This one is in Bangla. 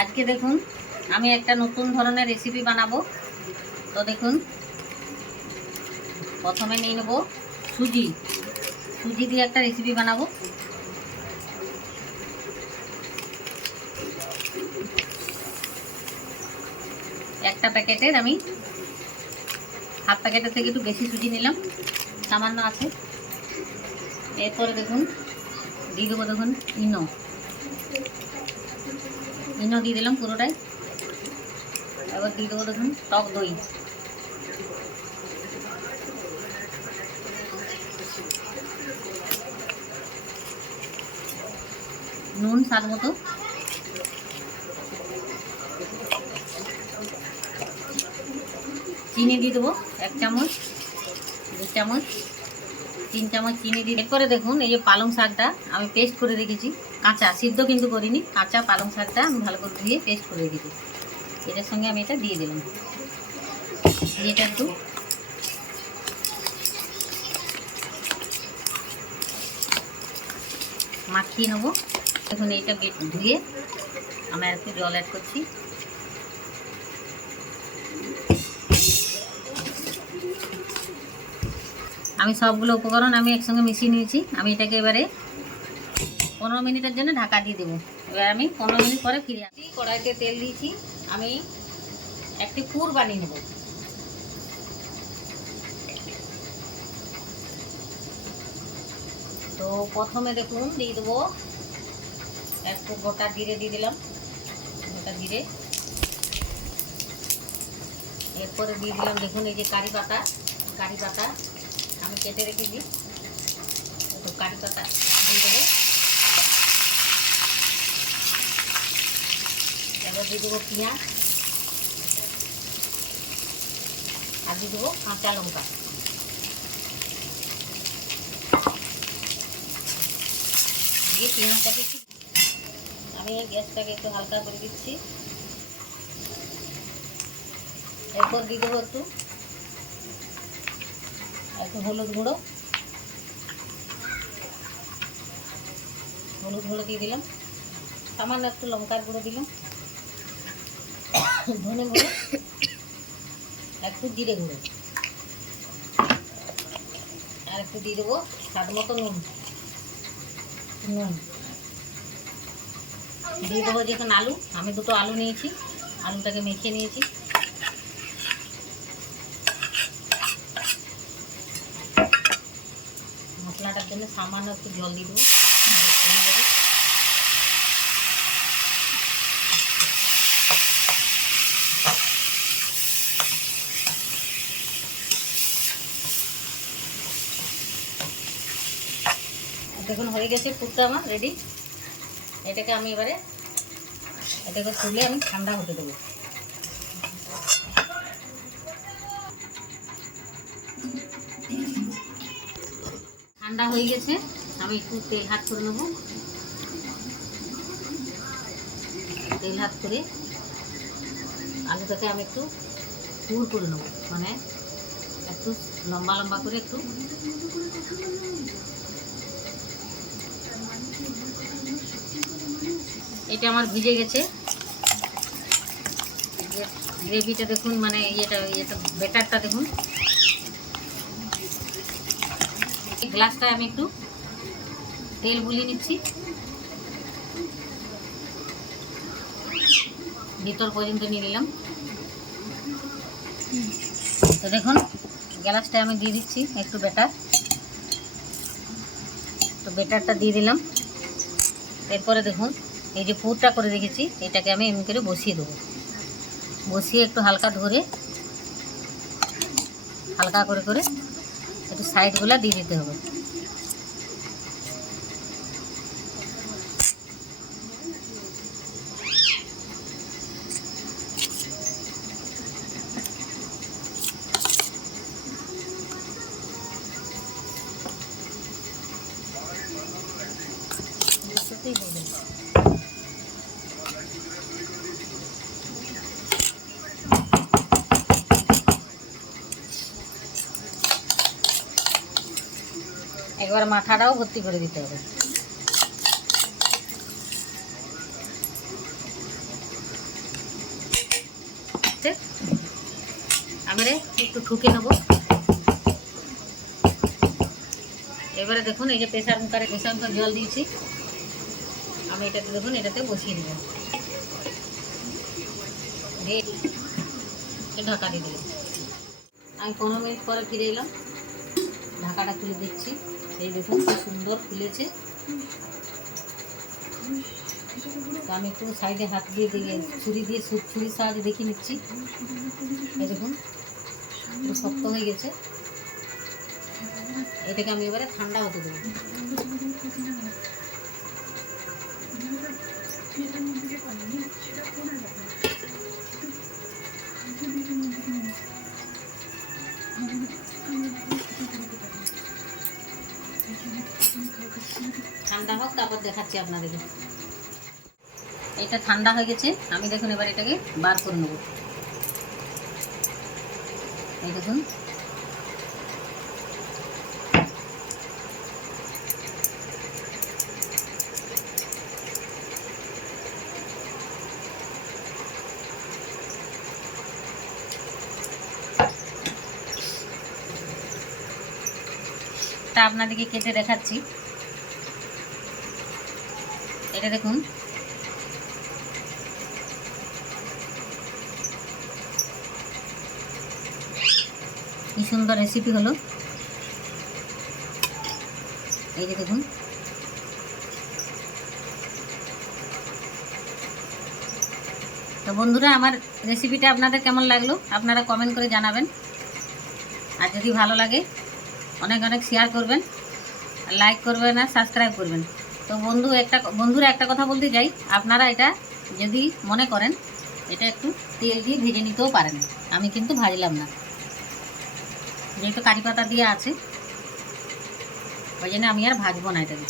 আজকে দেখুন, আমি একটা নতুন ধরনের রেসিপি বানাবো। তো দেখুন, প্রথমে নিয়ে নেব সুজি। সুজি দিয়ে একটা রেসিপি বানাবো। একটা প্যাকেটের আমি হাফ প্যাকেটের থেকে একটু বেশি সুজি নিলাম, সামান্য আছে। এরপরে দেখুন, দিয়ে দেবো দেখুন, ইনো। ইনো দিয়ে দিলাম পুরোটাই। এবার দিয়ে দেবো দেখুন, টক দই। নুন স্বাদ মতো। চিনি দিয়ে দেবো, এক চামচ, দু চামচ। তিন চামচ চিনি দিয়ে এরপরে দেখুন, এই যে পালং শাকটা আমি পেস্ট করে রেখেছি। কাঁচা, সিদ্ধ কিন্তু করিনি, কাঁচা পালং শাকটা আমি ভালো করে ধুয়ে পেস্ট করে রেখেছি। এটার সঙ্গে আমি এটা দিয়ে দিলাম। এটা একটু মাখিয়ে নেব। এখন এইটা ধুয়ে আমি আর একটু জল অ্যাড করছি। আমি সবগুলো উপকরণ আমি একসঙ্গে মিশিয়ে নিয়েছি। আমি এটাকে এবারে পনেরো মিনিটের জন্য ঢাকা দিয়ে দেবো। এবার আমি পনেরো মিনিট পরে ফিরে আসছি। কড়াইতে তেল দিয়েছি। আমি একটি পুর বানিয়ে নেব। তো প্রথমে দেখুন, দিয়ে দেবো একটু গোটা জিরে দিয়ে দিলাম। গোটা জিরে। এরপরে দিয়ে দিলাম, দেখুন এই যে কারি পাতা কারি পাতা। আমি কেটে রেখেছি একটু কারি পাতা দিয়ে দেবো। এবার দিয়ে দেবো পেঁয়াজ। আর দিয়ে দেবো কাঁচা লঙ্কা। দিয়ে পেঁয়াজটাকে আমি গ্যাসটাকে একটু হালকা করে দিচ্ছি। এরপর দিয়ে দেবো একটু একটু হলুদ গুঁড়ো। হলুদ গুঁড়ো দিয়ে দিলাম। সামান্য একটু লঙ্কার গুঁড়ো দিলাম। ধনে গুঁড়ো। একটু জিরে গুঁড়ো। আর একটু দিয়ে দেবো স্বাদ মতো নুন। নুন। দিয়ে দেবো যেখানে আলু। আমি দুটো আলু নিয়েছি। আলুটাকে মেখে নিয়েছি। মশলাটার জন্য সামান্য একটু জল দিয়ে দেবো। দেখুন, হয়ে গেছে পুরটা আমার রেডি এটাকে আমি এবারে, এটাকে তুলে আমি ঠান্ডা হতে দেবো। ঠান্ডা হয়ে গেছে, আমি একটু তেল হাত করে নেব। তেল হাত করে আলুটাকে আমি একটু পুর করে নেব মানে একটু লম্বা লম্বা করে একটু। এটা আমার ভিজে গেছে। গ্রেভিটা দেখুন মানে ইয়েটা ইয়েটা বেটারটা দেখুন। এই গ্লাসটা আমি একটু তেল বুলিয়ে নিচ্ছি। ভিতর পর্যন্ত নিয়ে নিলাম। তো দেখুন, গ্লাসটা আমি দিয়ে দিচ্ছি একটু বেটার। তো বেটারটা দিয়ে দিলাম। এরপরে দেখুন, এই যে পুরটা করে রেখেছি, এটাকে আমি এমনি করে বসিয়ে দেবো। বসিয়ে একটু হালকা ধরে, হালকা করে করে একটু সাইডগুলো দিয়ে দিতে হবে। দিয়ে দেবেন একবার মাথাটাও ভর্তি করে দিতে হবে। একটু ঠুকে নেব। এবারে দেখুন, এই যে প্রেশার কুকারে প্রেশার কুকার জল দিয়েছি। আমি এটাতে দেখুন, এটাতে বসিয়ে দেব ঢাকা দিয়ে দিলাম। আমি পনেরো মিনিট পরে ফিরে এলাম। ঢাকাটা খুলে দিচ্ছি। এই দেখুন কি সুন্দর ফুলেছে। আমি একটু সাইডে হাত দিয়ে দিয়ে ছুরি দিয়ে ছুরির সাহায্যে দেখে নিচ্ছি। এই দেখুন শক্ত হয়ে গেছে। এটাকে আমি এবারে ঠান্ডা হতে দেবো। ঠান্ডা হোক, তারপর দেখাচ্ছি আপনাদেরকে। এটা ঠান্ডা হয়ে গেছে, আমি দেখুন এবার এটাকে বার করে নেব। এই দেখুন। আপনাদেরকে কেটে দেখাচ্ছি। এটা দেখুন। কি সুন্দর রেসিপি হলো। এই যে দেখুন। তো বন্ধুরা, আমার রেসিপিটা আপনাদের কেমন লাগল? আপনারা কমেন্ট করে জানাবেন। আর যদি ভালো লাগে, অনেক অনেক শেয়ার করবেন। লাইক করবেন আর সাবস্ক্রাইব করবেন। তো বন্ধু, একটা বন্ধুরা একটা কথা বলতে যাই। আপনারা এটা যদি মনে করেন, এটা একটু তেল দিয়ে ভেজে নিতেও পারেন। আমি কিন্তু ভাজলাম না। যেহেতু কারি পাতা দিয়ে আছে, ওই জন্য আমি আর ভাজবো না এটাকে।